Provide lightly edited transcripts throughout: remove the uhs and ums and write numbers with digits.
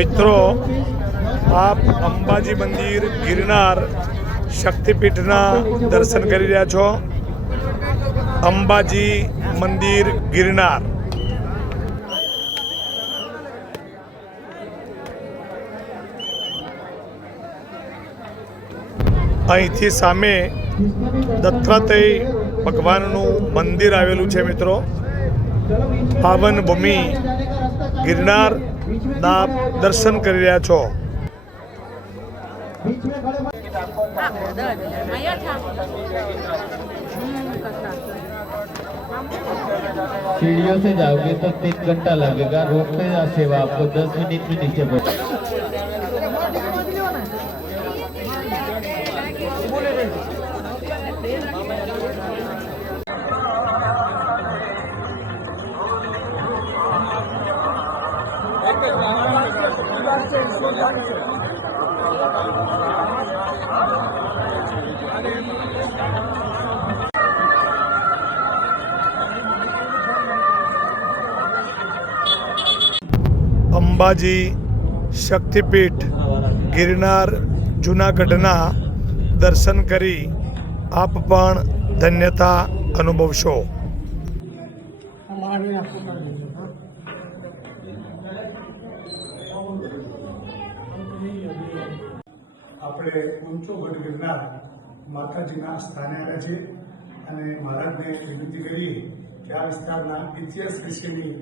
મિત્રો, આપ અંબાજી મંદિર ગિરનાર શક્તિપીઠના દર્શન કરી રહ્યા છો। અંબાજી મંદિર ગિરનાર અહીંથી સામે દત્તાત્રેય ભગવાનનું મંદિર આવેલું છે। મિત્રો, પાવન ભૂમિ ગિરનારના દર્શન કરી રહ્યા છો। सीढ़ियों से जाओगे तो 3 घंटा लगेगा। रोपवे सेवा आपको 10 मिनट में नीचे पहुंच। અંબાજી શક્તિપીઠ ગિરનાર જૂનાગઢના દર્શન કરી આપ પણ ધન્યતા અનુભવશો। આપણે ઊંચો ગઢ ગિરનાર માતાજીના સ્થાને આવ્યા છીએ અને મહારાજને વિનંતી કરીએ કે આ વિસ્તારના ઇતિહાસ વિશેની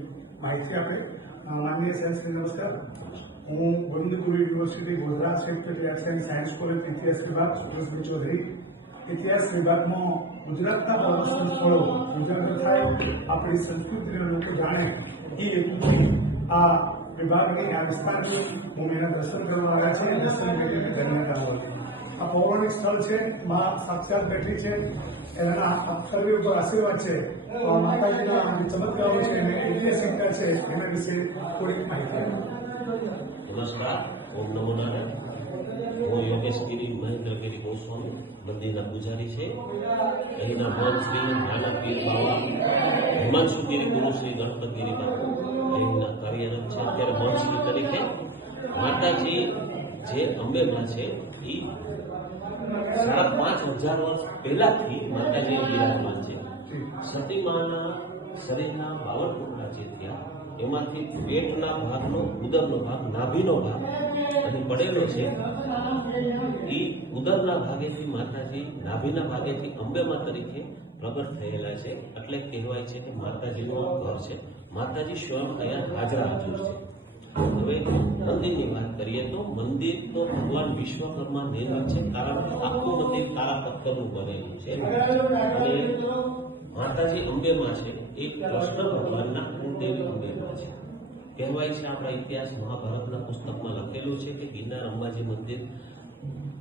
માહિતી આપે। માનનીય સાહેબ, નમસ્કાર। હું Govindguru university Godhra sector science college ઇતિહાસ વિભાગ સુરેશભાઈ ચૌધરી। ઇતિહાસ વિભાગમાં ગુજરાતના પ્રવાસન સ્થળો ઉજાગર થાય, આપણી સંસ્કૃતિને લોકો જાણે એ હેતુથી આ વિભાગની આ વિસ્તારની હું એના દર્શન કરવા આવ્યા છે। દર્શન કરીને ધન્યતા હોય। આ પૌરાણિક સ્થળ છે, માં સાક્ષાત બેઠી છે, એના શરીર ઉપર આશીર્વાદ છે, માતાજીના ચમત્કારો છે અને ઐતિહાસિકતા છે, એના વિશે થોડીક માહિતી આપો। નમસ્કાર, ઓમ નમો નારાયણ। હું યોગેશગીરી મહેન્દ્રગીરી ગોસ્વામી મંદિરના પૂજારી છે। અહીંના મહંત શ્રી નાના પીર બાવા હિમાંશુગીરી ગુરુ શ્રી ગણપતગીરી બાબુ અહીંના કાર્યરત છે। અત્યારે મહંત શ્રી તરીકે માતાજી જે અંબેમાં છે એ 5,500 વર્ષ પહેલાથી માતાજી વિરાજમાન છે। સતીમાના શરીરના 52 ટુકડા જે થયા એમાંથી પેટના ભાગનો, ઉદરનો ભાગ, નાભીનો ભાગ અહીં પડેલો છે। એ ઉદરના ભાગેથી માતાજી નાભીના ભાગેથી અંબેમાં તરીકે પ્રગટ થયેલા છે, એટલે કહેવાય છે કે માતાજીનું ઘર છે। માતાજી સ્વયં અહીંયા હાજરા હજુર છે। હવે મંદિરની વાત કરીએ તો મંદિર તો ભગવાન વિશ્વકર્મા નિર્મિત છે, કારણ કે આખું મંદિર કાળા પથ્થરનું બનેલું છે અને માતાજી અંબેમાં છે એ કૃષ્ણ ભગવાનના કુળદેવી અંબેમાં છે। કહેવાય છે, આપણા ઇતિહાસ મહાભારતના પુસ્તકમાં લખેલું છે કે ગિરનાર અંબાજી મંદિર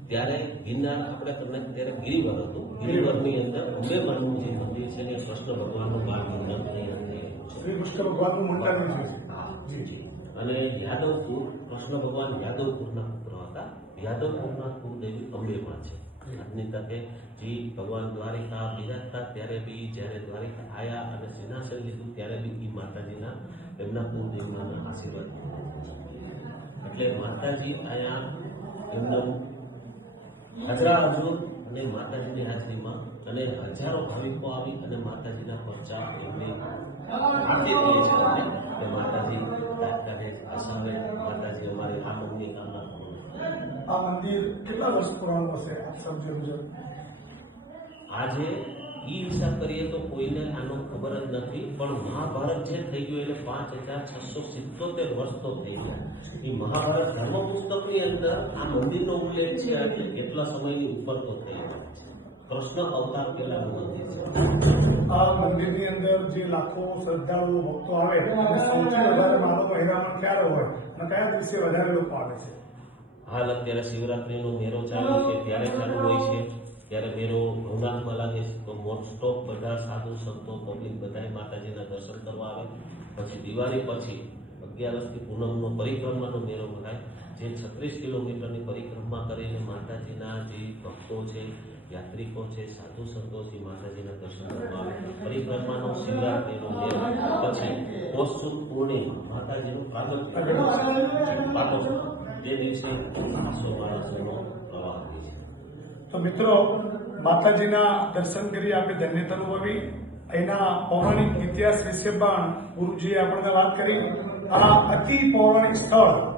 ત્યારે ગિરનાર આપણે તમને ત્યારે ગિરિવર હતું, ગિરિવરની અંદર અંબેમાનું જે મંદિર છે એ કૃષ્ણ ભગવાનનું બાળ મંડપ અહીંયા થયેલું છે। કૃષ્ણ ભગવાનનું મંડળ છે અને યાદવપુર, કૃષ્ણ ભગવાન યાદવપુરના પુત્ર હતા। યાદવપુરના કુળદેવી અંબેમાં છે। આજની તકે જે ભગવાન દ્વારિકા બિરાજતા ત્યારે બી જ્યારે દ્વારિકા આવ્યા અને સિંહાસન લીધું ત્યારે બી એ માતાજીના એમના કુળદેવના આશીર્વાદ એટલે માતાજી અહીંયા એમનો હાજરા હજુર અને માતાજીની હાજરીમાં અને હજારો ભાવિકો આવી અને માતાજીના પરચા એમને આપી દે છે કે માતાજી તાત્કાલિક અસામે માતાજી અમારી આ મનની કામના પૂર્ણ। આ મંદિર કેટલા વર્ષ પુરાણું હશે આપ સમજો મુજબ? આજે ઈ હિસાબ કરીએ તો કોઈને આનો ખબર જ નથી, પણ મહાભારત જે થઈ ગયું એટલે 5,677 વર્ષ તો થઈ ગયા। એ મહાભારત ધર્મ પુસ્તકની અંદર આ મંદિરનો ઉલ્લેખ છે એટલે કેટલા સમયની ઉપર તો થઈ ગયો છે। કૃષ્ણ અવતાર પહેલાનું મંદિર છે। આ મંદિરની અંદર જે લાખો શ્રદ્ધાળુઓ ભક્તો આવે અને સૌથી વધારે માનો મહિનામાં ક્યારે હોય અને કયા દિવસે વધારે લોકો આવે છે? હાલ અત્યારે શિવરાત્રીનો મેળો ચાલુ છે ત્યારે ચાલુ હોય છે, ત્યારે મેળો ભવનાથમાં લાગે છે તો મોસ્ટ ઓફ બધા સાધુ સંતો પબ્લિક બધાય માતાજીના દર્શન કરવા આવે। પછી દિવાળી પછી 11થી પૂનમનો પરિક્રમાનો મેળો ભરાય, જે 36 કિલોમીટરની પરિક્રમા કરીને માતાજીના જે ભક્તો છે, યાત્રિકો છે, સાધુ સંતો છે, માતાજીના દર્શન કરવા આવે। પરિક્રમાનો શિવરાત્રીનો મેળો, પછી પોષ સુદ પૂર્ણિમા માતાજીનું પાટોત્સવ તે દિવસે 500 માણસોનો પ્રવાહ હોય છે. તો મિત્રો, માતાજીના દર્શન કરી આપણે ધન્યતા અનુભવી. એના પૌરાણિક ઇતિહાસ વિશે પણ ગુરુજીએ આપણને વાત કરી. આ અતિ પૌરાણિક સ્થળ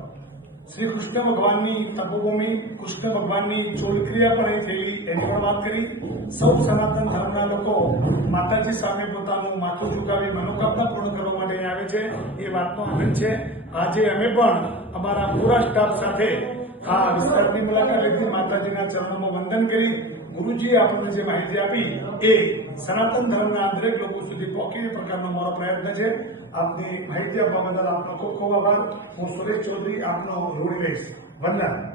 શ્રી કૃષ્ણ ભગવાનની તપોભૂમિ, કૃષ્ણ ભગવાનની ચોલક્રિયા પણ અહીં થયેલી એની પણ વાત કરી. સૌ સનાતન ધર્મના લોકો માતાજી સામે પોતાનું માથું ઝુકાવી મનોકામના પૂર્ણ કરવા માટે અહીં આવે છે. એ વાતનો આનંદ છે. આજે અમે પણ અમારા પૂરા સ્ટાફ સાથે આ વિસ્તારની મુલાકાત લીધી, માતાજીના ચરણોમાં વંદન કરી. ગુરુજીએ આપણને જે માહિતી આપી એ સનાતન ધર્મના દરેક લોકો સુધી પહોંચે એ પ્રકારનો અમારો પ્રયત્ન છે. આપની માહિતી આપવા બદલ આપનો ખૂબ ખૂબ આભાર. હું સુરેશ ચૌધરી આપનો જોડી લઈશ. વંદન.